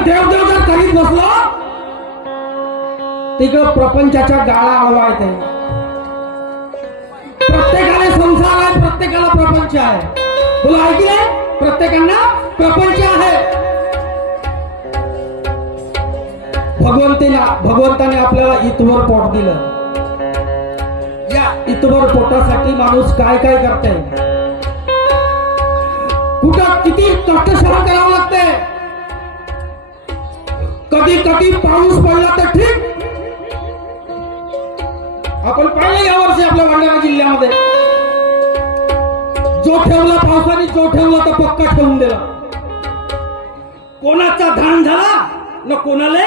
पण देवदेव जर करीत बसलो तिकडं प्रपंचाच्या गाळा अडवायते. प्रत्येकाला संसार आहे, प्रत्येकाला प्रपंच आहे. तुला ऐकलंय? प्रत्येकांना प्रपंच आहे. भगवंताने आपल्याला इतवर पोट दिलं. या इतवर पोटासाठी माणूस काय काय करते, कुठं किती कष्ट सहन करावं लागते. कधी कधी पाऊस पडला तर ठीक. आपण पाहिलं यावर्षी आपल्या भंडारा जिल्ह्यामध्ये जो ठेवला पावसाने, जो ठेवला तर पक्का ठेवून दिला. कोणाचा धान झाला न कोणाला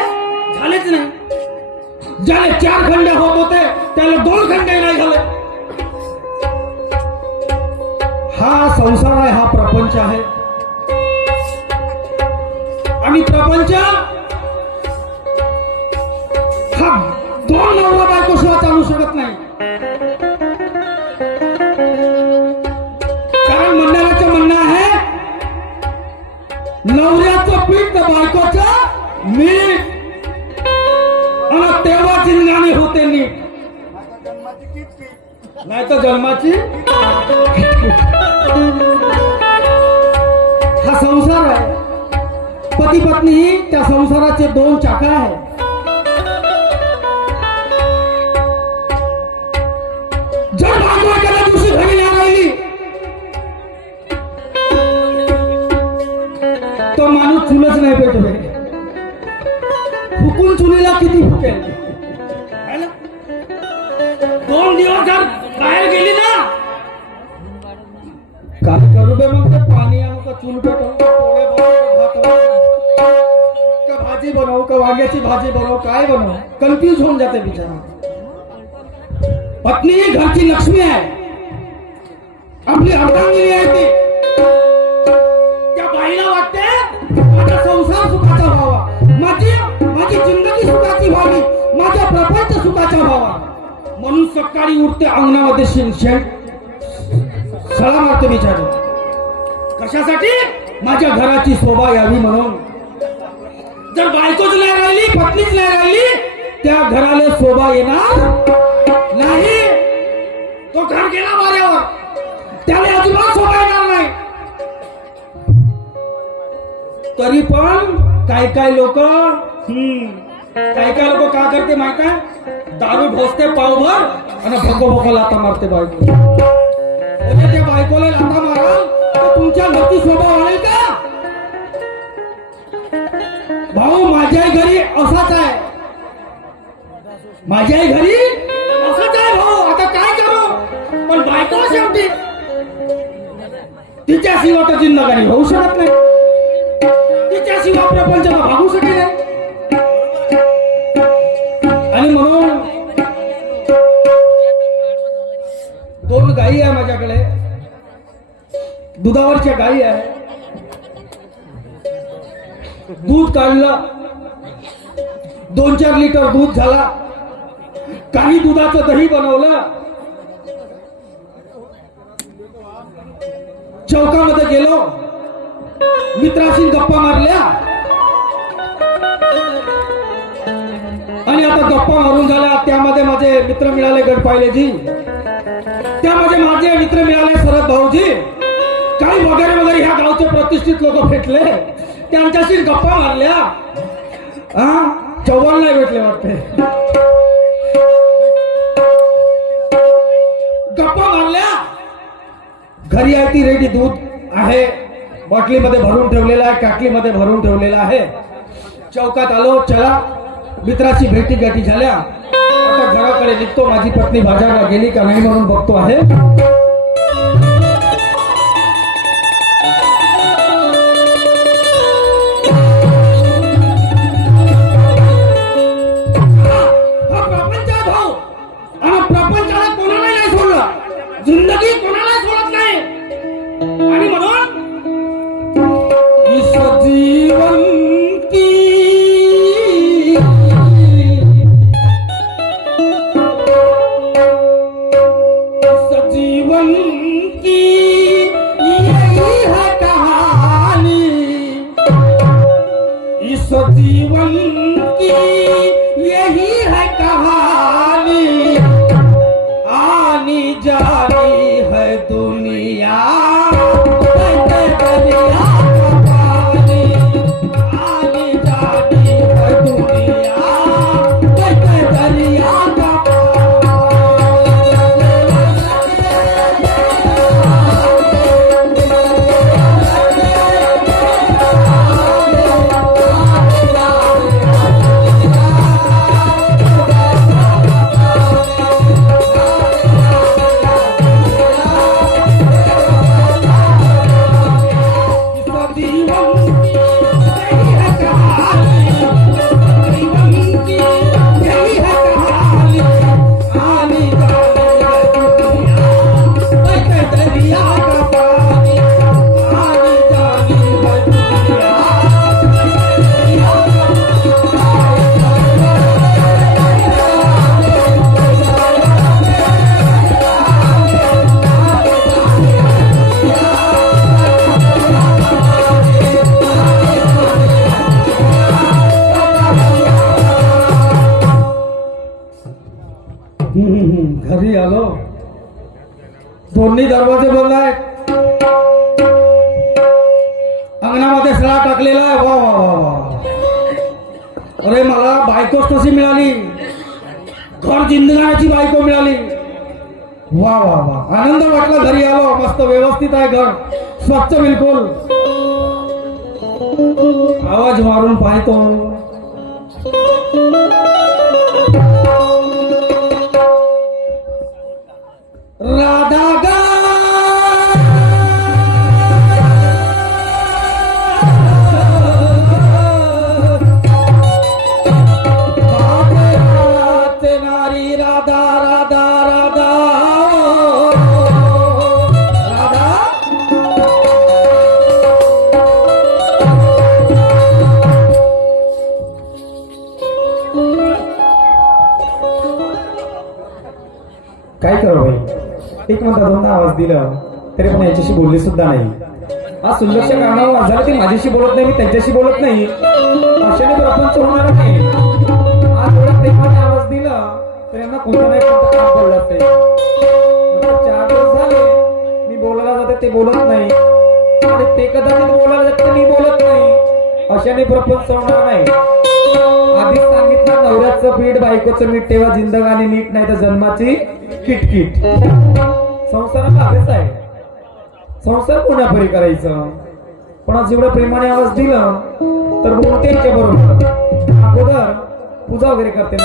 झालेच नाही. ज्याने 4 खंड होत होते त्याला 2 खंड नाही झाले. हा संसार आहे, हा प्रपंच आहे. आणि प्रपंच हा 2 नवरा बायको शिवाय चालू शकत नाही. कारण मंडळाचं म्हणणं आहे नवऱ्याचं पीठ तर बायकोचं मीठ, आणि तेव्हा जिंगाने होते नीट. नाही तर जन्माची. हा संसार आहे. पती पत्नी ही त्या संसाराचे 2 चाका आहे. जर बायको एखाद्या दिवशी घरी नाही राहिली तो माणूस चुलच नाही पेटवे. फुकून चुलीला किती फुकेल. 2 दिवस जर बाहेर गेली ना काय करू बे. मग ते पाणी आणू का चूल पेटवू का पोळे बनवू का भाजी बनवू का वांग्याची भाजी बनवू काय बनवू, कन्फ्युज होऊन जाते बिचारा. पत्नी ही घरची लक्ष्मी आहे, आपली अर्धांगिनी आहे ती. त्या बाईला वाटते माझा संसार सुखाचा व्हावा, माझी जिंदगी सुखाची व्हावी, माझा प्रपंच सुखाचा व्हावा. म्हणून सकाळी उठते अंगणामध्ये शेण सळा मारते बिचारी. कशासाठी? माझ्या घराची शोभा यावी म्हणून. जर बायकोच नाही राहिली, पत्नीच नाही राहिली, त्या घराला शोभा येणार नाही. तो घर गेला वाऱ्यावर, त्याला अजिबात शोभा येणार नाही. तरी पण काय लोक काय करते माहित आहे? दारू ढोसते पावभर आणि भगो लाता मारते बायको. त्या बायकोला लाता माराल तर तुमच्या घरची शोभा वाढेल का? भाऊ माझ्याही घरी असाच आहे, माझ्याही घरी असंच आहे भाऊ. आता काय करू? पण बायको शेवटी तिच्याशिवाय तर जिंदगानी होऊ शकत नाही, तिच्याशिवाय प्रपंचाला भागू शकेल नाही. आणि म्हणून 2 गायी आहे माझ्याकडे, दुधावरच्या गायी आहे. दूध काढलं, 2-4 लिटर दूध झाला. काही दुधाचं दही बनवलं. चौकामध्ये गेलो, मित्राशी गप्पा मारल्या. आणि आता गप्पा मारून झाल्या. त्यामध्ये माझे मित्र मिळाले गडपायलेजी, त्यामध्ये माझे मित्र मिळाले शरद भाऊजी, काही वगैरे वगैरे ह्या गावचे प्रतिष्ठित लोक भेटले. त्यांच्याशी गप्पा मारल्या. चव्हाण नाही भेटले वाटते. गप्पा मारल्या. घरी आहे ती रेडी दूध आहे, बॉटलीमध्ये भरून ठेवलेला आहे, काटलीमध्ये भरून ठेवलेला आहे. चौकात आलो, चला मित्राची भेटी गाठी झाल्या. आता घराकडे निघतो. माझी पत्नी बाजारला गेली का नाही म्हणून बघतो आहे. जिंदगी कोणाला सोडत नाही. आणि म्हणून इस जीवन की इस जीवन आलो. दोन्ही दरवाजे बंद आहेत. अंगणामध्ये सडा टाकलेला आहे. वा वा वा वा. अरे मला बायकोच कशी मिळाली. घर जिंदगाण्याची बायको मिळाली. वा वा वा. आनंद वाटला. घरी आलो. मस्त व्यवस्थित आहे घर. स्वच्छ बिलकुल. आवाज मारून पाहतो. राधा गा नारी राधा राधा राधा राधा. काय करू भाई. एक म्हणता दोनदा आवाज दिला तरी पण याच्याशी बोलली सुद्धा नाही. आज सुलक्ष कारणावर झालं ती माझ्याशी बोलत नाही. मी त्यांच्याशी बोलत नाही. अशाने प्रपंच होणार नाही. आज एवढा प्रेमाने आवाज दिला तर यांना कोणता नाही कोणतं काम बोललं असते. 4 दिवस झाले मी बोलायला जाते ते बोलत नाही आणि ते कदाचित बोलायला जाते मी बोलत नाही. अशाने प्रपंच होणार नाही. आधीच सांगितलं नवऱ्याचं पीठ बायकोचं मीठ तेव्हा जिंदगानी नीट नाही तर जन्माची किटकिट. संसाराला अभ्यास आहे. संसार कोणापरी करायचं. पण आज जेवढं प्रेमाने आवाज दिला तर बोलते त्याच्या बरोबर. अगोदर पूजा वगैरे करते.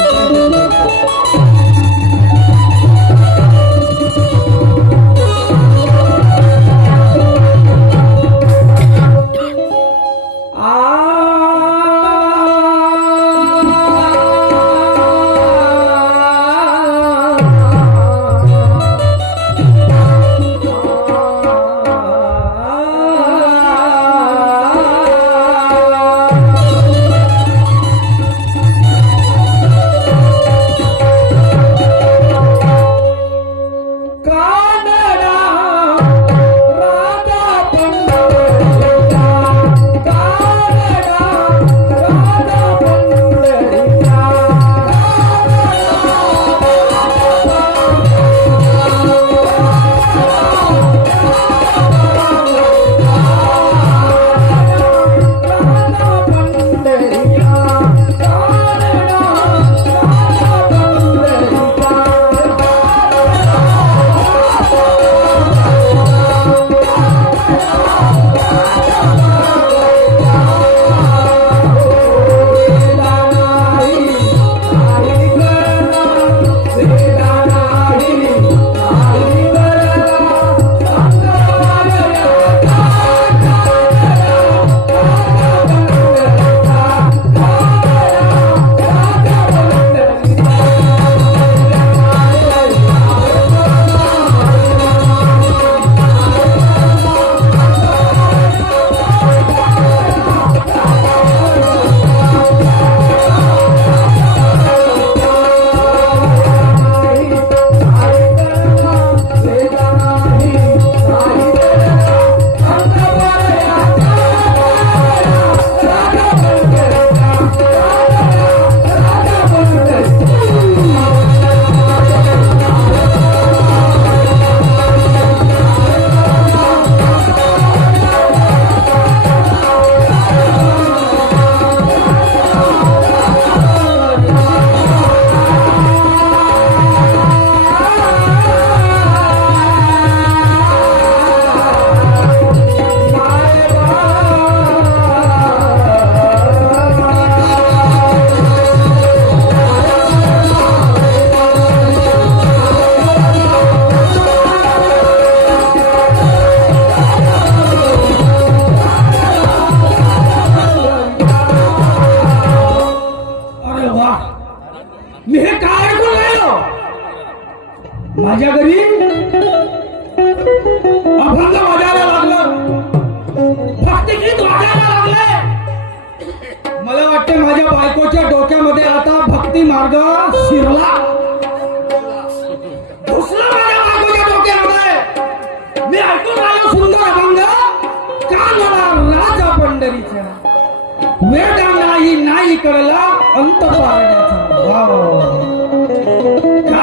माझ्या घरी अभंग वाजायला लागलं, भक्तिगीत वाजायला लागले. मला वाटते माझ्या बायकोच्या डोक्यामध्ये आता भक्ती मार्ग शिरला, घुसला माझ्या बायकोच्या डोक्यामध्ये. मी ऐकून राहिलो सुंदर अभंग, कानला राजा पंढरीचा, वेदा नाही कळला अंत पारण्याचा. वा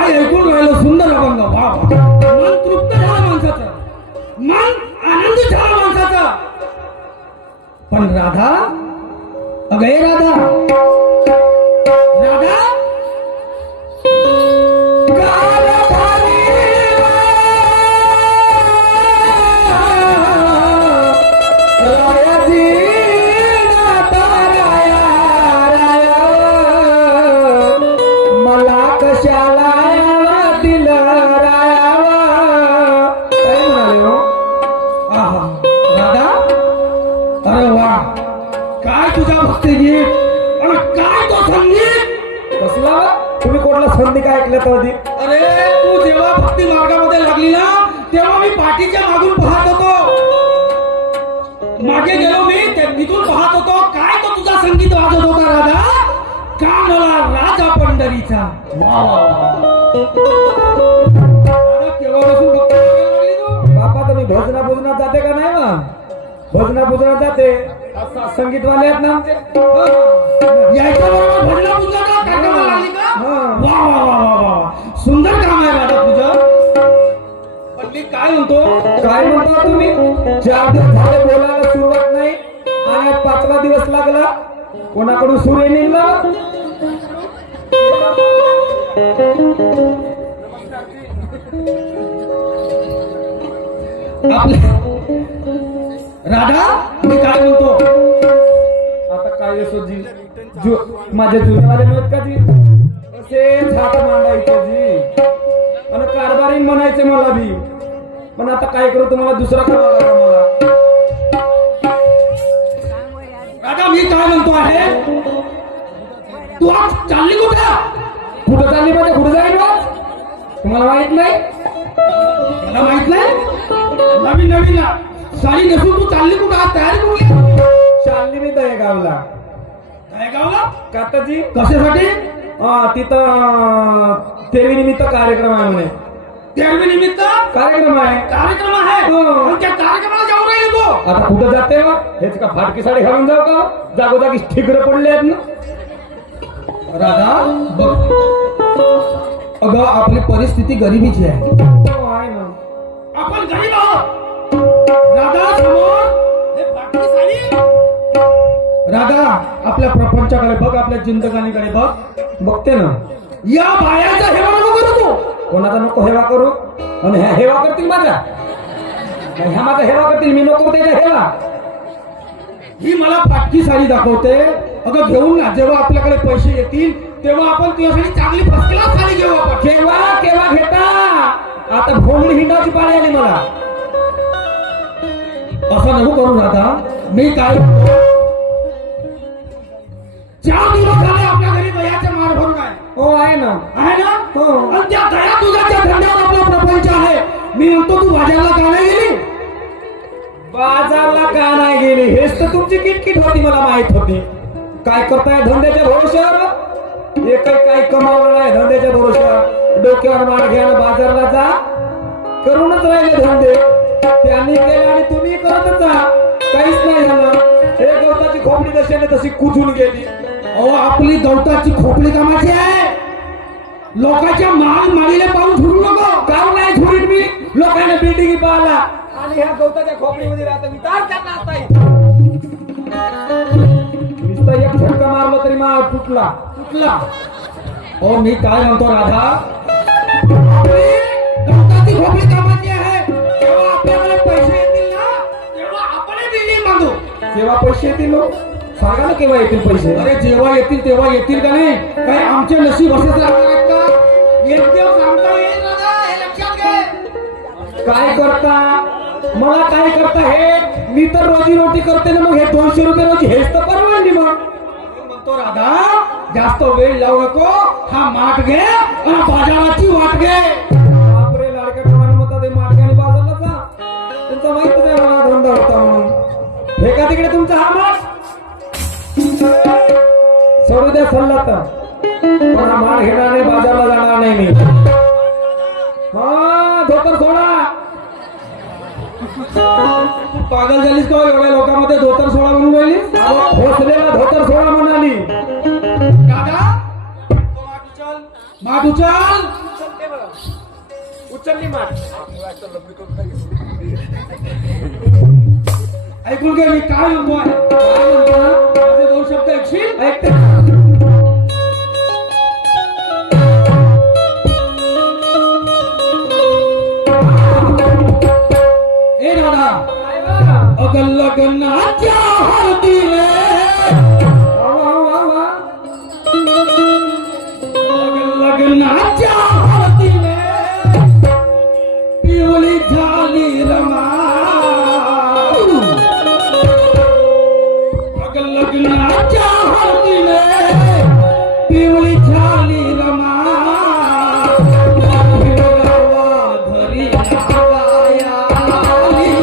काय ऐकून राहिलं सुंदर अभंग. वा वा. मन तृप्त झालं माणसाचं, मन आनंदित झालं माणसाचं. पण राधा, अगं ए राधा, राधा तुम्ही कोणला संधी काय ऐकलं तर आधी? अरे तू जेव्हा भक्ती मार्गामध्ये लागली ना तेव्हा मी पाठीच्या मागून पाहत होतो. मागे गेलो मी तिथून पाहत होतो. काय तो तुझा संगीत वाजत होता राधा. कानला राजा पंढरीचा. केव्हापासून भक्ती मार्गाला लागली तू? बापा तुम्ही भजनात जाते का नाही ना? भजनात जाते. संगीतवाले आहेत ना आमचे. यायच्या बरोबर भजनापूजनाला कार्यक्रमाला लागली का? वा वा वा वा वा. सुंदर काम आहे राधा तुझं. पण मी काय म्हणतो, काय म्हणता तुम्ही? 4 दिवस झाले बोलायला सुरुवात नाही आणि 5वा दिवस लागला. कोणाकडून सूर्य निघला? राधा मी काय म्हणतो, आता काय असो जी माझ्या जुन्यावाले मिळत का जी असे झाट मांडायचं जी आणि कारभारी म्हणायचे मला बी. पण आता काय करू, तुम्हाला दुसरा करावा लागला मला. राधा मी काय म्हणतो आहे, तू आज चालली कुठं चालली म्हणजे कुठं जाईल बा? तुम्हाला माहित नाही? मला माहित नाही. नवीन साडी नेसून तू चालली कुठं, आज तयारी कुठली? चालली मी दहेगावला. दहेगावला? काताजी कशासाठी? तिथं तेवी निमित्त कार्यक्रम आहे म्हणे. तेरवी निमित्त कार्यक्रम आहे. कार्यक्रम आहे. आणि त्या कार्यक्रमाला जाऊन राहिली तू? आता कुठं जाते बा? हेच का फाटकी साडी घालून जाऊ का? जागोजागी ठिकरं पडले आहेत ना. राधा बघ, अगं आपली परिस्थिती गरिबीची आहे. हो, आहे ना. आपण गरीब आहोत. राधा समोर हे फाटकी साडी. राधा आपल्या प्रपंचाकडे बघ, आपल्या जिंदगानीकडे बघ. बघते ना. या बायाचा हेवा नको करू तू. कोणाचा नको हेवा करू? आणि ह्या हेवा करतील माझा. ह्या माझा हेवा करतील, मी नको त्याच्या हेवा. ही मला फाटकी साडी दाखवते. अगं घेऊन ना, जेव्हा आपल्याकडे पैसे येतील तेव्हा आपण तुझ्यासाठी चांगली फर्स्ट क्लास साडी घेऊ आपण. केव्हा घेता? आता भोंगडी हिंडाची पाळी आली मला. असं नको करू राधा. मी काय म्हणतो, 4 दिवस झाले आपल्या घरी दयाचे मार भरून आहे. हो आहे ना. आहे ना? हो. आणि त्या दया दुधाच्या धंद्यावर आपला प्रपंच आहे. मी म्हणतो तू बाजारला का नाही गेली? बाजारला का नाही गेली हेच तर तुमची किटकिट होती, मला माहित होती. काय करताय धंद्याच्या भरोश्यावर? एकही काही कमावलं नाही धंद्याच्या भरोश्यावर. डोक्यावर मार घ्या आणि बाजारला जा. करूनच राहिले धंदे. त्यांनी केले आणि तुम्ही करतच जा. काहीच नाही झालं. हे गवताची खोपडी दशेने तशी कुजून गेली. अहो आपली गवताची खोपडी कामाची आहे. लोकांच्या माळीला पाहून झुरू नको. गाव नाही झुरीत मी. लोकांना बिल्डिंग पाहिला आणि ह्या गवताच्या खोपडीमध्ये राहतो मी. काय करणार नाही. नुसतं एक झटका मारला तरी माळ तुटला. हो मी काय म्हणतो राधा, आपली गवताची खोपडी कामाची आहे. जेव्हा आपल्याकडे पैसे येतील ना तेव्हा आपण बिल्डिंग बांधू. जेव्हा पैसे येतील लोक सांगा ना केव्हा येतील पैसे. अरे जेव्हा येतील तेव्हा येतील का नाही? काय आमचे नशीब असेच राहणार आहेत का? एक दिवस सांगता येईल राधा, हे लक्षात घे. काय करता मला काय करता हे? मी तर रोजी रोटी करते ना. मग हे 200 रुपये रोजी हेच तर परवडली. मग म्हणतो राधा जास्त वेळ लावू नको. हा माठ घे आणि बाजाराची वाट घे. बापरे लाडक्या कोणाला म्हणतात ते मार्गाने बाजारला जा. त्यांचा माहितच आहे मला धंदा होता म्हणून. हे का तिकडे तुमचा हा माठ सोडू द्या सल्ला तर. पण हा माठ घेणार नाही, बाजारला जाणार नाही मी. हा धोतर सोडा. पागल झालीस का एवढ्या लोकांमध्ये धोतर सोडा म्हणून राहिली? भोसलेला धोतर सोडा म्हणाली. दादा माठ उचल. उचलली मार ऐकून घे मी काय म्हणतोय. काय म्हणता? माझे दोन शब्द ऐकशील. ऐकते. ए दादा, काय बा? अगं लग्नाच्या हळदीने, वा, वा, वा, वा. अगं लग्नाच्या हळदीने पिवळी झाली रमा. अगं लग्नाच्या हळदीने पिवळी झाली रमा. घरी नागाया आली.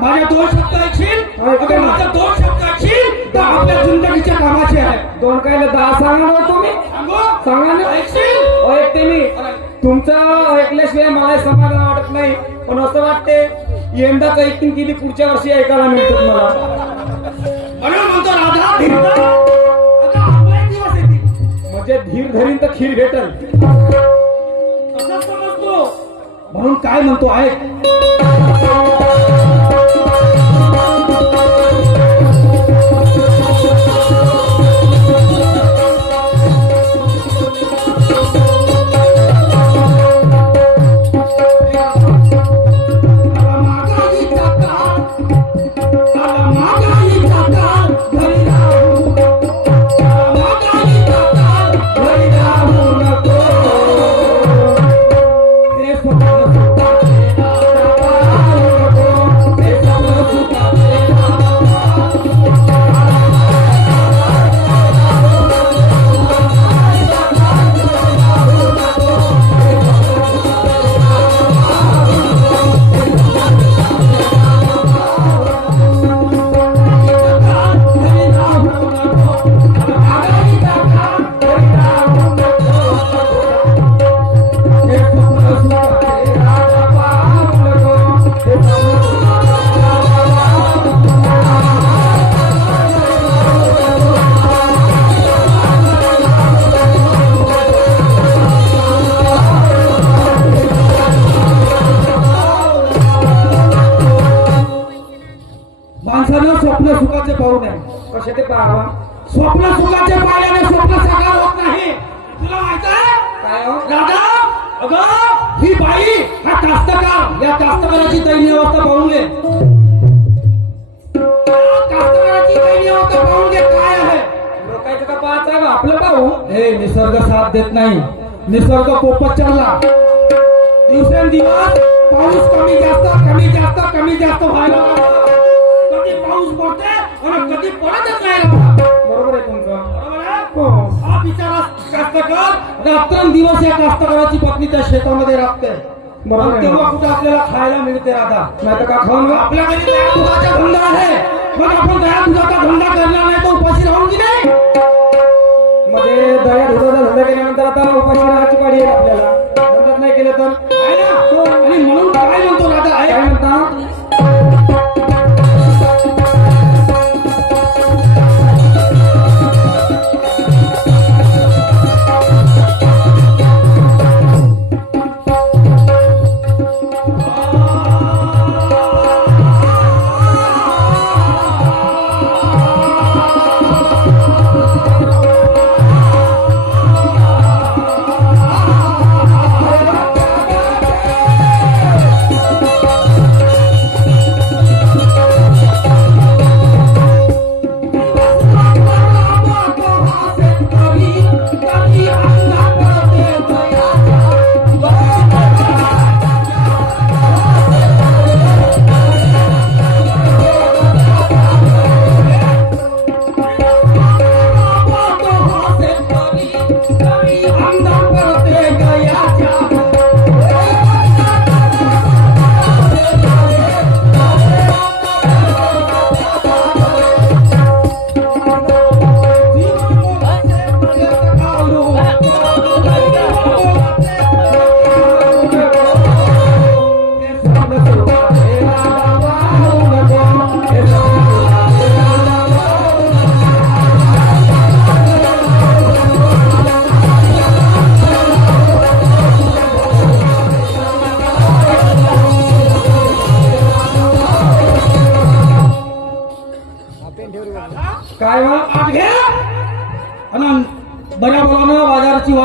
माझ्या दोन शब्द ऐकशील. अगर माझा दोन शब्द ऐकशील तर आपल्या जिंदगीच्या कामाचे आहे. दोन कायला 10 सांगा ना तुम्ही. सांगू सांगा ना. ऐकशील. ऐकते मी. तुमचं ऐकल्याशिवाय मला समाधान वाटत नाही. पण असं वाटते यंदाच ऐकून किती पुढच्या वर्षी ऐकायला मिळतात मला. म्हणून म्हणतो राधा धीरता. आता आपले दिवस येतील. म्हणजे धीर धरीन तर खीर भेटल असं समजतो. म्हणून काय म्हणतो ऐक. माणसानं स्वप्न सुखाचे पाहू नये. कसे ते पाहावा. स्वप्न सुखाचे पाहिल्याने स्वप्न साकार होत नाही. तुला माहित आहे काय हो? राधा, अगं ही बाई हा कास्तकार, या कास्तकाराची दैनीय अवस्था पाहून घे. कास्तकाराची दैनीय अवस्था पाहून घे काय आहे. लोकांचं का पाहायचं आहे बा, आपलं पाहू. हे निसर्ग साथ देत नाही. निसर्ग पोपट चालला. दिवसेंदिवस पाऊस कमी जास्त व्हायला लागला. कधी पाऊस पडते आणि कधी पडतच नाही लागला. बरोबर आहे तुमचं. बरोबर आहे? हो. हा बिचारा कास्तकार रात्रंदिवस या कास्तकाराची पत्नी त्या शेतामध्ये राबते. बरोबर आहे. तेव्हा कुठे आपल्याला खायला मिळते राधा. नाही तर का खाऊन आपल्या घरी दया दुधाचा धंदा आहे. मग आपण दया दुधाचा धंदा करणार नाही तर उपाशी राहून की नाही. म्हणजे दया धुराचा धंदा केल्यानंतर आता उपाशी राहायची पाडी आहे आपल्याला. धंदाच नाही केलं तर आहे ना. आणि म्हणून काय म्हणतो राधा काय आहे म्हणता.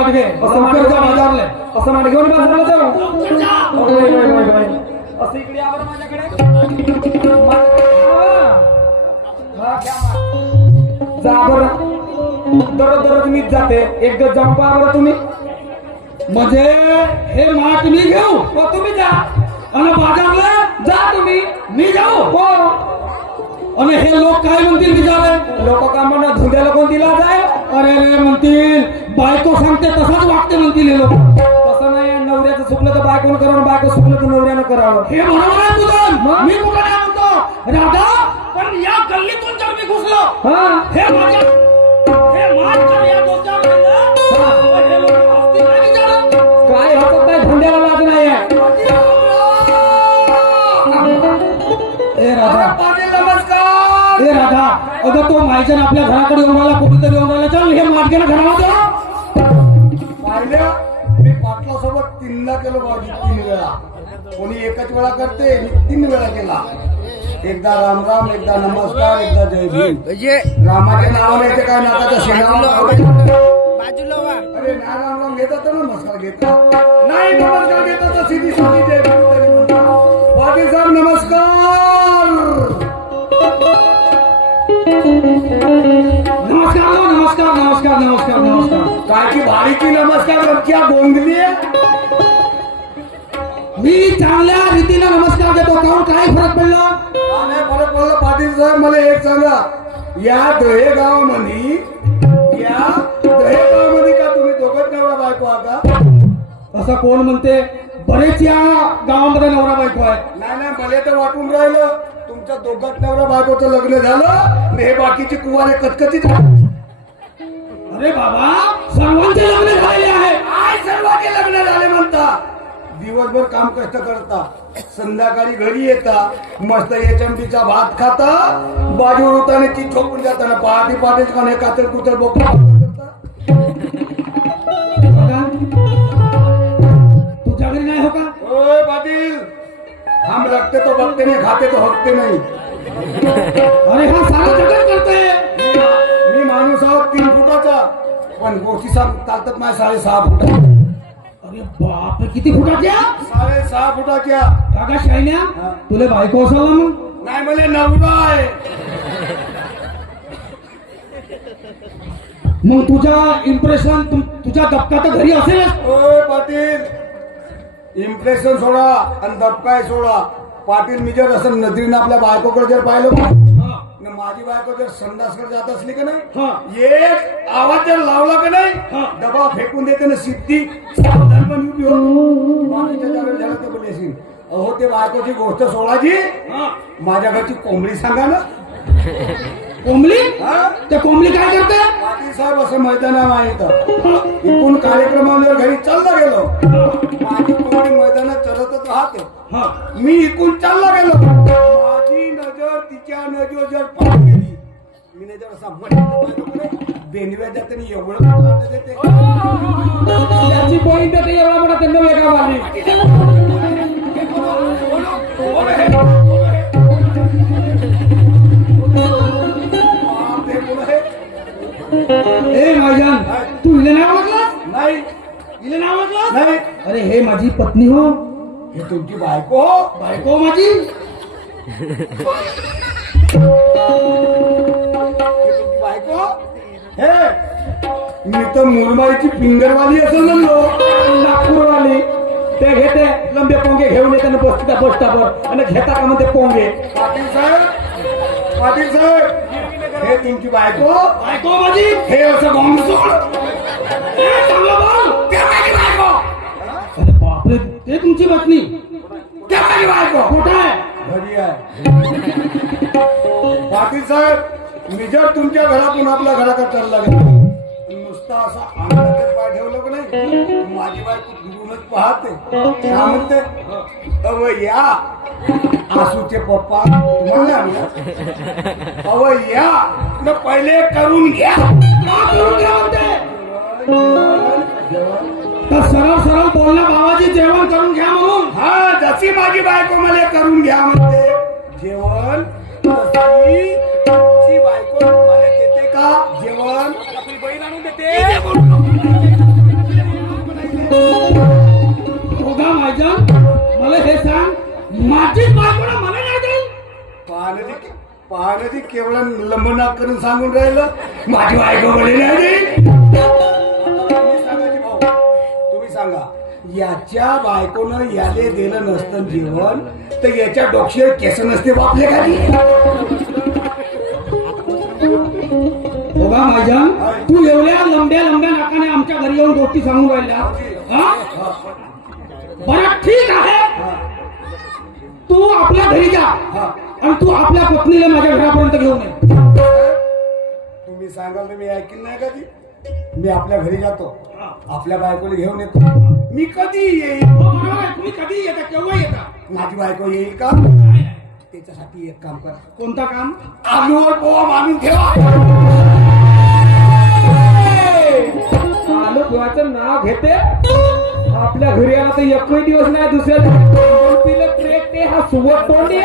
माडगे असं माडगे बाजारले असं माडगे घेऊन बाजारला जाऊ असं इकडे या बरं माझ्याकडे जा बरं दररोज मीच जाते एक दिवस जाऊन पहा बरं तुम्ही म्हणजे हे माठ मी घेऊ हो तुम्ही जा आणि बाजारला जा तुम्ही मी जाऊ हो आणि हे लोक काय म्हणतील बिचारे लोक का म्हणा धुंद्याला कोण दिला जाय अरे रे म्हणतील बायको सांगते तसंच वागते म्हणतील हे लोक तसं नाही नवऱ्याचं चुकलं तर बायकोनं करावं बायको चुकलं तर नवऱ्यानं करावं हे बरोबर आहे तुझं मग? मी कुठं नाही म्हणतो राधा पण या गल्लीतून जर मी घुसलो हा हे माझ्या हे माठ जर या डोक्यावर राहिलं, तर हे लोक हसतील नाही बिचारं. काय होत नाही धुंद्याला लाज नाही आहे ए राधा पाटील नमस्कार. ए राधा अगं तो मायजन आपल्या घराकडे येऊन राहिला कुठेतरी येऊन राहिला चल हे माटक्यानं घरामध्ये पाहिलं मी पाटलासोबत 3ला केलं भाजी 3 वेळा. कोणी एकच वेळा करते मी 3 वेळा केला. एकदा राम राम एकदा नमस्कार एकदा जय भीम. रामाच्या नावाने येते काय नाकाचं बाजूला वा अरे ना राम राम घेतात तर नमस्कार घेतात नाही नमस्कार घेतात तर सीधी सीधी जय भीम तरी म्हणतात. पाटील साहेब नमस्कार. नमस्कार हो, नमस्कार नमस्कार नमस्कार नमस्कार काय की भारीची नमस्कार गमच्या गोंधली मी चांगल्या रीतीने नमस्कार देतो काहून काय फरक पडला नाही फरक पडला. पाटील साहेब मला एक सांगा या दहे गावामध्ये का तुम्ही दोघच नवरा बायको आता असं कोण म्हणते बरेच या गावामध्ये नवरा बायको आहे नाही नाही मला तर वाटून राहिलं तुमच्या दोघात नवरा बायकोचं लग्न झालं आणि हे बाकीचे कुवारे कचकचीत अरे बाबा सर्वांचे लग्न झालेले आहे काय सर्वांचे लग्न झाले म्हणता. दिवसभर काम कष्ट करता संध्याकाळी घरी येता मस्त एचएमटीचा भात खाता बाजूवर होताना ती झोपून जाताना पहाटे पहाटेच का नाही कातर कुतर बोक बघा, तुझ्या घरी नाही हो का ओय पाटील हम रखते तो बघते नाही खाते तो हकते नाही. अरे हा सारा जगत करते मी माणूस आहोत 3 फुटाचा पण गोष्टी चालतात माझ्या 6.5 फुटा. अरे बाप किती फुटाच्या 6.5 फुटाच्या काका शायन्या तुला बायको असाल ना मग नाही मला नवरा आहे. मग तुझ्या इम्प्रेशन तुझ्या दबका तर घरी असेलच ओय पाटील इम्प्रेशन सोडा आणि दबकाय सोडा. पाटील मी जर असं नजरीनं आपल्या बायकोकडे जर पाहिलं हा, ना माझी बायको जर संडासकडे जात असली का हा. नाही एक आवाज जर लावला का नाही हा. डबा फेकून देते ना सिद्धी सावधान पण उभी हो. बाकीच्या जागा झालं तर बोलले असेल अहो ते बायकोची गोष्ट सोडायची हा. माझ्या घरची कोंबडी सांगा ना. कोंबली हा? त्या कोंबली काय करते पाटील साहेब असं मैदान आहे माहित इकून कार्यक्रमाला घरी चालला गेलो माझी कोंबडी मैदानात चरतच राहते. हा मी इकून चालला गेलो माझी नजर तिच्या नजर जर पार गेली मी नजर असा बेनव्या जाताना एवढं काढलं देते. त्याची पॉइंट आहे एवढा मोठा त्यांना वेगळा मारली बापरे, कोण आहे? ए माझ्यान तू हिला नाही ओळखलास नाही हिला नाही ओळखलास नाही अरे हे माझी पत्नी हो हे तुमची बायको बायको माझी हे तुमची बायको हे मी तर मुरमाईची फिंगरवाली असं म्हणलो नागपूरवाली ते घेते लंबे पोंगे घेऊन येते ना बसता बसतावर आणि घेता का म्हणते पोंगे पाटील साहेब हे तुमची बायको बायको माझी हे असं बॉम्ब सोड ए, चांगलं बोल ते माझी बायको अरे बापरे ते तुमची पत्नी ते माझी बायको कुठं आहे घरी आहे. पाटील साहेब मी जर तुमच्या घरातून आपल्या घराकडे चालला गेलो नुसता असा अंगावर पाय ठेवलं का नाही माझी बायको दुरूनच पाहते काय म्हणते अव या आसूचे पप्पा तुम्हाला आणलं अव या न पहिले करून घ्या का करून घ्या म्हणते? तर सरळ सरळ बोलण्या भावाची जेवण करून घ्या म्हणून हा जशी माझी बायको मला करून घ्या म्हणते जेवण तशी तुमची बायको तुम्हाला देते का जेवण आपली बहीण आणून देते केवळ लंबनाक करून सांगून राहिलं माझी बायको बरी नाही. तुम्ही सांगा की भाऊ, तुम्ही सांगा, याच्या बायकोनं याले दिलं नसतं जीवन तर याच्या डोक्यावर केस नसते बापले खाली. बघा माझ्या, तू एवढ्या लंब्या लंब्या नाकाने आमच्या घरी येऊन गोष्टी सांगून राहिल्या. हा? बरं ठीक आहे, तू आपल्या घरी जा आणि तू आपल्या पत्नीला माझ्या घरापर्यंत घेऊन ये. तुम्ही सांगाल तर मी ऐकलं नाही कधी. मी आपल्या घरी जातो, आपल्या बायकोला घेऊन येतो. मी कधी येईल, हो, बरोबर आहे. तुम्ही कधी येता, केव्हा येता? माझी बायको येईल का? त्याच्यासाठी एक काम करा. कोणता काम? आलूवर पोहा मानून ठेवा. आलू पोहाचं नाव घेते. आपल्या घरी आला तर एकही दिवस नाही, दुसऱ्या दिवशी हा सुवत तोंडी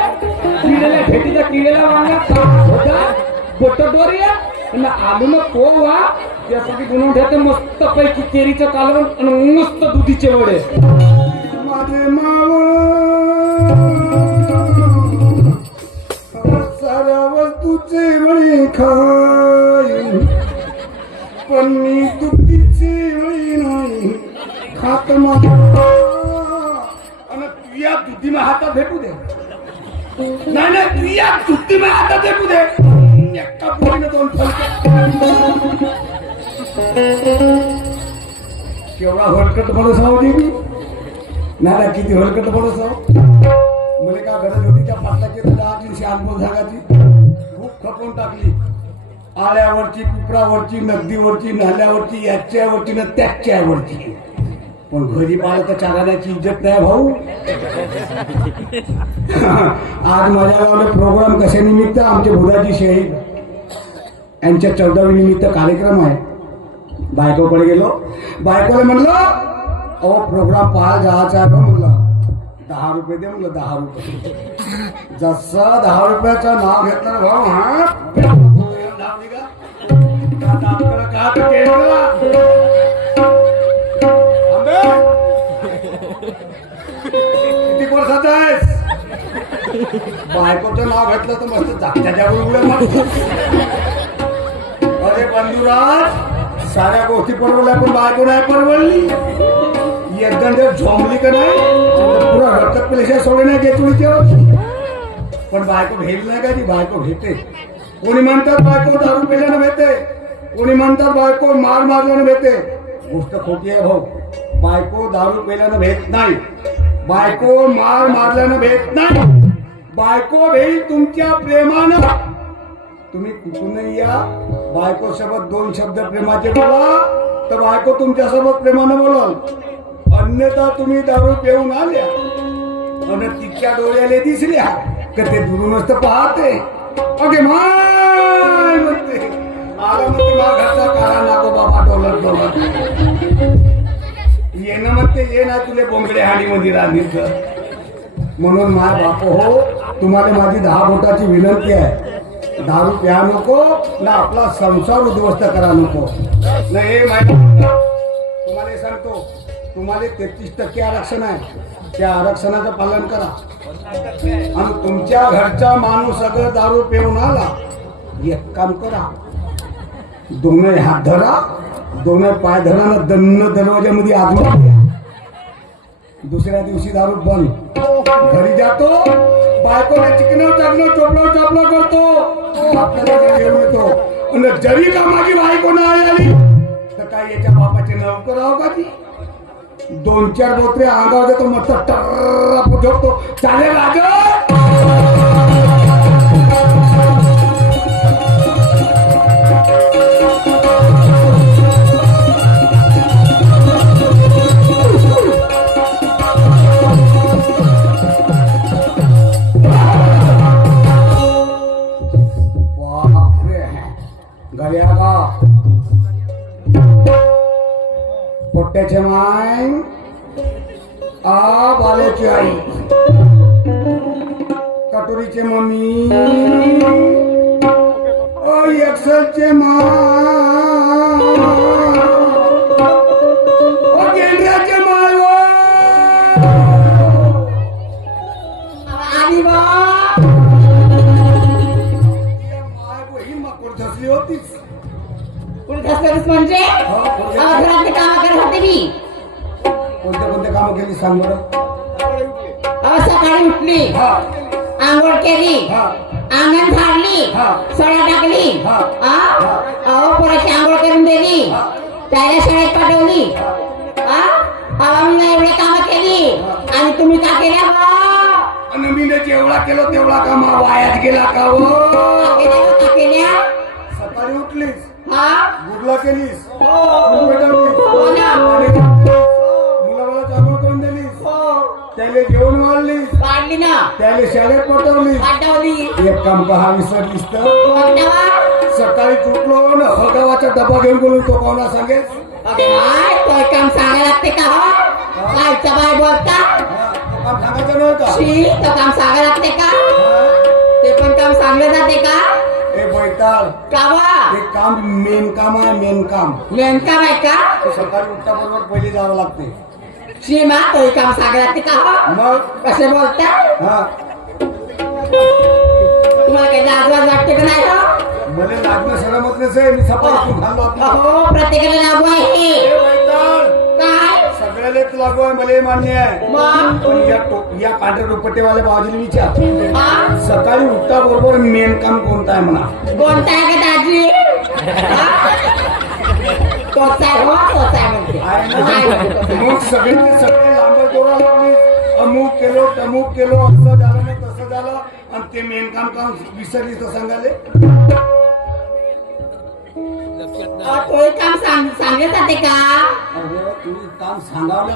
किडेला भेटीचा किडेला वांगा होता बटाटवर आलू न पोहा त्यासाठी बनवून ठेवते मस्त पैकी केरीचं कालवण आणि मस्त दुधीचे वडे. माझे माव साऱ्या वस्तूचे वळी खाईन पण मी दुधीची वळी नाही खात. आणि तुझ्या दुधी हातात भेटू दे. नाही नाही, तुझ्या दुधी हातात भेटू दे. एका पोळीने दोन फलके. केवढा हलकट पडस आहो देवी. नाही किती हलकट पडस आहो. मला का गरज होती त्या पाटलाची तर 10 दिवशी अनुभव झागाची खूप खपवून टाकली. आळ्यावरची, कुपरावरची, नगदीवरची, नाल्यावरची, याच्यावरची न त्याच्यावरची. पण घरी पाहिलं तर चालण्याची इज्जत नाही भाऊ. आज माझ्या गावाला प्रोग्राम कशा निमित्त, आमचे बुधाजी शहीद यांच्या 14वी निमित्त कार्यक्रम आहे. बायकोकडे गेलो, बायकोला म्हणलं अहो प्रोग्राम पाहायला जायचं आहे. म्हणलं 10 रुपये दे. म्हणलं 10 रुपये. जसं 10 रुपयाचं नाव घेतलं भाऊ, हा किती वर्षाचा आहेस? बायकोचं नाव घेतलं तर मस्त जागच्या उड्या मारतो. अरे बंधुराज, साऱ्या गोष्टी परवडल्या पण बायको नाही परवडली. एकदम जर झोंबली का नाही पुरा रक्त पैसे सोडे नाही घेतुळीच्या. पण बायको भेट नाही का? ती बायको भेटे. कोणी म्हणतात बायको दारू पेल्यानं भेटे, कोणी म्हणतात बायको मार मारल्यानं भेटे. गोष्ट खोटी आहे भाऊ. बायको दारू पेल्यानं भेट नाही, बायको मार मारल्यानं भेट नाही. बायको भेट तुमच्या प्रेमानं. तुम्ही कुठूनही या, बायको सोबत 2 शब्द प्रेमाचे बोला तर बायको तुमच्यासोबत प्रेमानं बोलाल. अन्यथा तुम्ही दारू पिऊन आल्या आणि तिच्या डोळ्याला दिसल्या का ते दुरूनच तर पाहते. अगे माय म्हणते, आला म्हणते मा घरचा काळा नागो बाबा डोलत डोलत. येणं म्हणते ये ना तुले बोंबडे हाडी मध्ये रांधीच. म्हणून माय बापो हो, तुम्हाला माझी 10 बोटाची विनंती आहे. दारू प्या नको ना आपला संसार उद्ध्वस्त करा नको. नाही हे माहिती तुम्हाला सांगतो, तुम्हाला 33% आरक्षण आहे. त्या आरक्षणाचं पालन करा. आणि तुमच्या घरचा माणूस अगर दारू पिऊन आला, एक काम करा, दोन्ही हात धरा, दोन्ही पाय धरा ना दन्न दरवाजामध्ये आगमन द्या. दुसऱ्या दिवशी दारू बंद. घरी जातो, बायकोला चिकनाव टाकणं चोपडा चोपडा करतो, आपल्याला घेऊन येतो. आणि जरी का माझी बायको नाही आली तर काय याच्या बापाचे नौकर आहो का ती? 2-4 बोत्रे आगाव देतो, मस्त टर्रा पुजवतो. चालेल राजा. पोट्ट्याचे माय आ बाल्याची आई, कटोरीचे मम्मी, एक्सलचे माय, गेंड्याचे माय आणि कामं केली सांग बरं. सकाळी उठली, हा आंघोळ केली, हा अंगण झाडली, हा. सळा टाकली, हा. अहो पोराची आंघोळ करून दिली, त्याला शाळेत पाठवली, मी एवढे काम केली आणि तुम्ही का केल्या हो? आणि मी जेवढा केलो तेवढा कामा वायात गेला का हो? का केल्या? सकाळी उठलीस, हा गुडला केलीस, हो पेटवलीस, हो ना. आणि मुलाला जागो करून दिलीस, हो त्याला जेवण वाढलीस, पाडली ना, त्याला शाळेत पाठवलीस. पाठवली. एक काम पहा विसरलीस तर कोणत्या? सकाळी उठलो ना हगावाचा डबा घेऊन बोलून तो कोणा सांगेल? काय तो काम सांगायला लागते का हो? कायचा बाय बोलता? काम सांगायचं नाही का? शी तो काम सांगायला लागते का? ते पण काम सांगलं जाते का? हे बैताळ का बा? हे काम मेन काम आहे, मेन काम. नेमका बाय का? ते सकाळी उठता बरोबर पहिले जावं लागते. शी मा तो काम सांगायला लागते का हो? मग कसे बोलता? हा तुम्हाला काही लाजवाज वाटते का नाही हो? मला लागणं शरमत नसे. मी सकाळी घाललो आपला. हो प्रत्येकाला लागू आहे हे. हे बैताळ काय? सगळ्यालाच लागू आहे, मला मान्य आहे. मग पण या पांढऱ्या रुपटेवाल्या बाजूला विचार, हा? सकाळी उठता बरोबर मेन काम कोणतं आहे म्हणा. कोणता आहे का दाजी? तोच आहे हो, तोच आहे म्हणते. आहे ना? आहे म्हणते, तोच आहे. मग सगळे लांब दोरा लावली, अमुक केलो तमुक केलो, असं झालं नाही तसं झालं, आणि ते मेन काम विसरली तर सांगाले. तोही काम सांगले जाते का? अरे तुम्ही काम सांगावं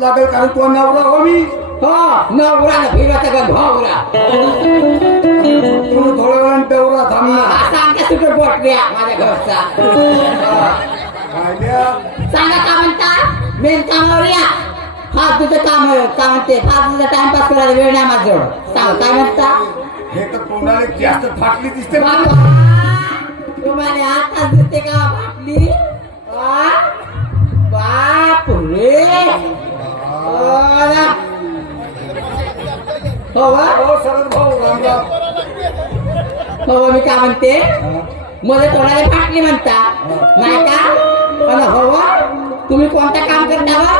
लागेल, कारण तो नवरा हो मी. हो नवरा न फिरवायचा का भावरा? तुम्ही थोड्या वेळाने तेवढा थांबणार. सांगा सुटं पोटल्या माझ्या घरचा. कायद्या सांगा का म्हणता? मेन कामावर या. हा तुझं काम का म्हणते? तुझा टाइमपास करायला वेळ नाही माझ्याजवळ. सांग काय म्हणता? हे तर तोंडाला जास्त फाटली दिसते मला. बाबा, तुम्हाला आताच दिसते का बाटली? बाप रे. हो वा? हो सरद भाऊ रामराम. हो मी काय म्हणते? मध्ये तोंडाला फाटली म्हणता नाही का? पण हो तुम्ही कोणतं काम करता वा?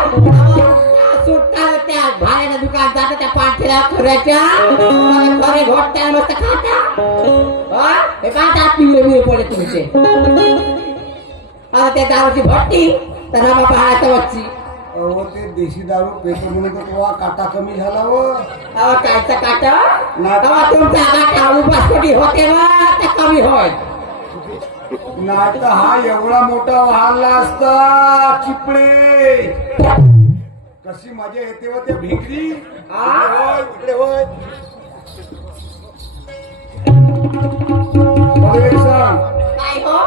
सुटता त्या भाड्याच्या दुकान जाता त्या पाठीला खऱ्याच्या खरे घोटत्या मस्त खाता. हे काय दात पिवळे पिवळे पडले तुमचे. आता त्या दारूची भट्टी तर बाबा पहायचा वच्ची. अहो ते देशी दारू पेपर म्हणून तर तेव्हा काटा कमी झाला व. कायचा काट तुमचा काटा उपासपोटी होते वा त्या कमी होय. नाही तर हा एवढा मोठा वाहला असता. चिपळे कशी मजा येते व त्या भिंगरी. इकडे होय. मला एक सांग, काय हो?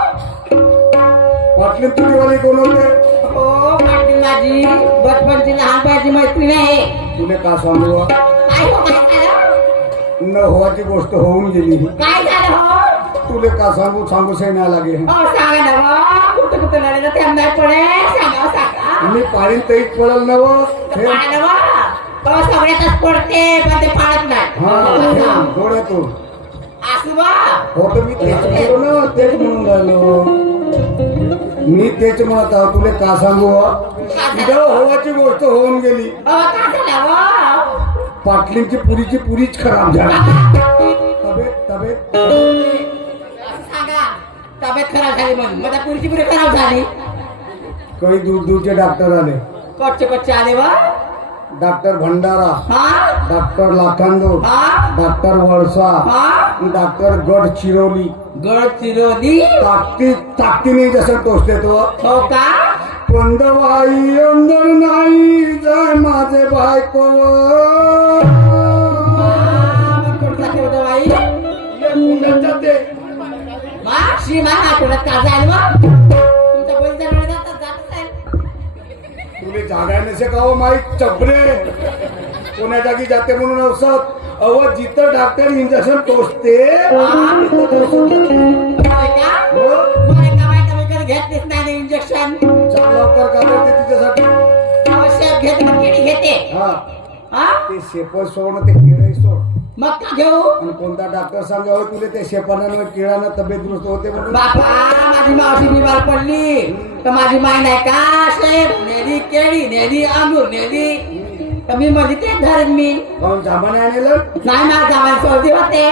पाटली तुझीवाली कोण होते? हो पाटील माझी बचपनची लहानपणाची मैत्रीण आहे. तुला का सांगू? काय हो काय झालं? न होवाची गोष्ट होऊन गेली. काय झालं हो? तुला का सांगू सही नाही लागे. हो सांगा ना बा. कुठं कुठं लागलं ते नाही पडे. सांगा सांगा. मी पाळीन तईच पडल ना व. हे पाहिलं बा. हो सगळ्यातच पडते पण ते पाळत नाही. हा डोळ्यातून असू बा. हो तर मी तेच केलो ना, तेच म्हणून राहिलो. मी तेच म्हणत आहो. तुला का सांगू? तुझ्या होवाची गोष्ट होऊन गेली. हो काय झालं बा? पाटलींची पुरीच खराब झाली. तब्येत सांगा. तब्येत खराब झाली म्हणून माझ्या पुरीची पुरी खराब झाली. काही दूरचे डॉक्टर आले. कच्चे आले वा. डॉक्टर भंडारा, हा डॉक्टर लाखांदो, हा डॉक्टर वळसा, हा डॉक्टर गडचिरोली. गडचिरोली. ताकदीने जसं टोचते तो. हो का? पंदवाई अंदर नाही जाय माझे बायको. आठवड्यात का जाईल मग? तुमच्या बहिणीच्या डोळे जातच आहे. तुले जागा नसे का हो माहीत चपरे. कोण्या जागी जाते म्हणून औषध. अव जिथं डॉक्टर इंजेक्शन टोचते घेतलीच नाही इंजेक्शन. लवकर का करते तिच्यासाठी. आवश्यक घेते किडी घेते. हा हा ते शेपट सोड ते किडे सोड. मग का घेऊ आणि कोणता डॉक्टर सांगावं तुला ते शेपानानं किळानं तब्येत दुरुस्त होते म्हणून? बापा माझी मावशी बिमार पडली तर माझी माय नाही का शेप नेली केळी नेली अंगूर नेली तर मी मध्ये तेच धरेन मी काऊन जांभणे आणलं? नाही ना जावायला सर्दी होते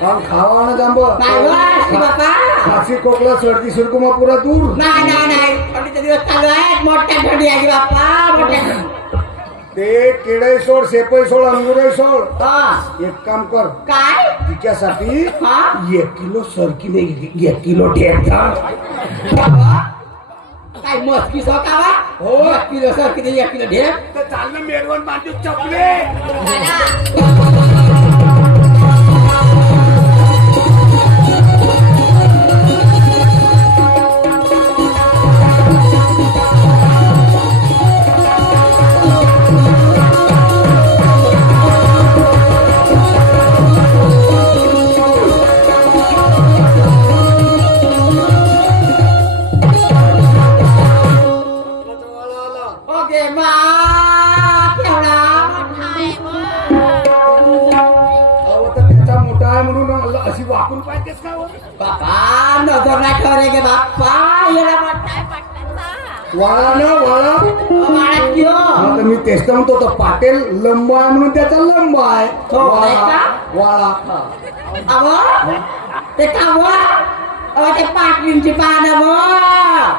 काऊन खावा ना जांब? नाही वा बापा खासी खोकला सर्दी सुरकुमा पुरा दूर. नाही थंडीचे दिवस चालू आहेत मोठ्या थंडी आहे बापा मोठ्या थंडी ते केळई सोड, शेपई सोड, अंगुरही सोड. हा एक काम कर, काय तिच्यासाठी हा 1 किलो सरकी नाही 1 किलो ठेप जा. काय मस्की सोकावा हो. 1 किलो सर किती 1 किलो ढेप तर चालणं मेरवण बांधू चपले. ओके मा केवढा मोठा आहे व. अहो तर त्याचा मोठा आहे म्हणून अशी वाकून पाहिजेस का हो? बापा नजर नाही ठेवले गे बाप्पा एवढा मोठा आहे पटकनचा. वाळा ना वाळा. वाढत किलो हा, तर मी तेच तर म्हणतो तो पाटेल लंब आहे म्हणून त्याचा लंब आहे. हो, आहे वाळा का? वाळा. अव ते खाव अव ते पाटलींची पानं व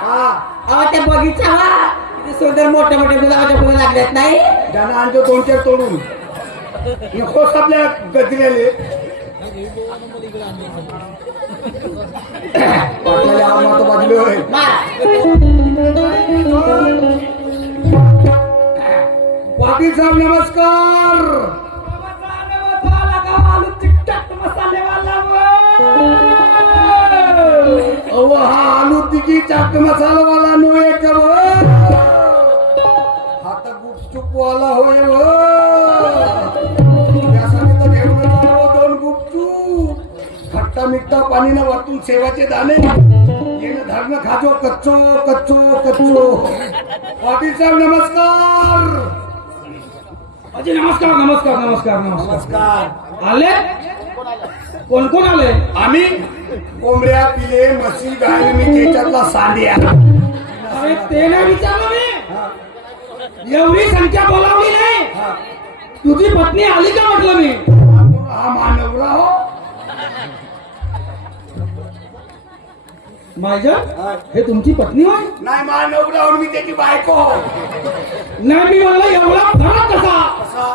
हा अव ते बगीचा वा किती सुंदर मोठे मोठे गुलाबाचे फुलं लागलेत नाही ज्यांना आणतो 2-4 तोडून नकोस आपल्या गजरेले. पाटलाला आवाज मारतो बाजूले होय. पाटील साहेब नमस्कार. अहो हा आलू तिकी चाट मसाला वाला नो एक हा तर गुपचूप वाला होय हो. त्यासाठी तर घेऊन आलो 2 गुपचूप. खट्टा मिठ्ठा पाणीनं वाटून सेवाचे दाणे येणं धरणं खाजो कच्चो कच्चो कच्चो. पाटील साहेब नमस्कार. अजी नमस्कार नमस्कार नमस्कार नमस्कार. नमस्कार. आले कोण कोण आले? आम्ही कोंबड्या पिले म्हशी गाय मी त्याच्यातला सांड्या. अरे ते नाही विचारलं मी. एवढी संख्या बोलावली नाही. तुझी पत्नी आली का म्हटलं मी. हा मानवरा हो. माझ्या हे तुमची पत्नी होय? नाही मानवरा मी त्याची बायको. नाही मी म्हणलं एवढा फरक कसा. कसा?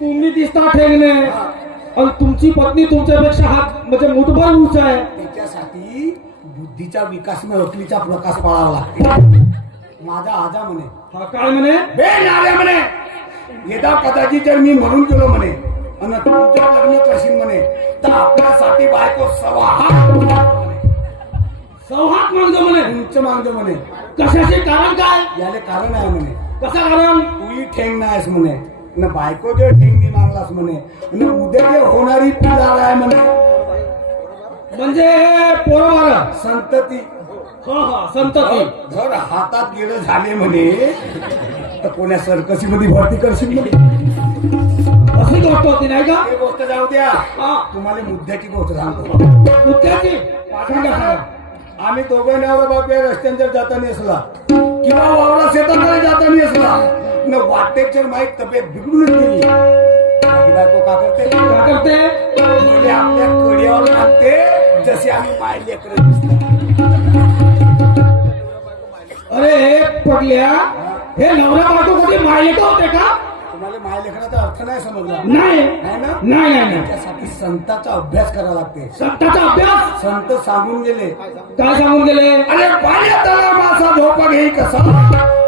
तुम्ही दिसता ठेंगणे आणि तुमची पत्नी तुमच्यापेक्षा हात म्हणजे मुठभर उंच आहे. त्याच्यासाठी बुद्धीचा विकास न अकलीचा प्रकाश पाळावा लागते. माझा आजा म्हणे हा काय म्हणे? बे नारे म्हणे येदा कदाचित जर मी म्हणून गेलो म्हणे आणि तुमच्या लग्न करशील म्हणे तर आपल्यासाठी बायको सौहात मागतो म्हणे. उंच मागतो म्हणे. कशाचे कारण काय? याले कारण आहे म्हणे. कसं कारण? तूही ठेंग नाहीस म्हणे न बायको जे ठेंगणी मागलास म्हणे आणि उद्या जे होणारी पिढा आहे म्हणे म्हणजे पोरं संतती. हा संतती. जर हातात गेलं झाले म्हणे तर कोण्या सरकशीमध्ये भरती करशील म्हणे. अशी गोष्ट होती नाही का? हे गोष्ट जाऊ द्या. हा तुम्हाला मुद्द्याची गोष्ट सांगतो. मुद्द्याची सांगा सांगा. आम्ही दोघं नवरा बाप या रस्त्यांवर जाताना असला किंवा वावरा शेताकडे जाताना असला न वाटेच्या माहीत तब्येत बिघडूनच गेली. माझी बायको का करते? काय करते? म्हणजे आपल्या कड्यावर आणते जसे आम्ही माय लेकरं दिसतो. अरे पडल्या हे नवरा बायको कधी मायलेक होते का? तुम्हाला माय लेकराचा अर्थ नाही समजला नाही आहे ना? नाही नाही नाही. त्यासाठी संताचा अभ्यास करावा लागते. संताचा अभ्यास संत सांगून गेले काय सांगून गेले? अरे पाण्यातला मासा झोपा घेई कसा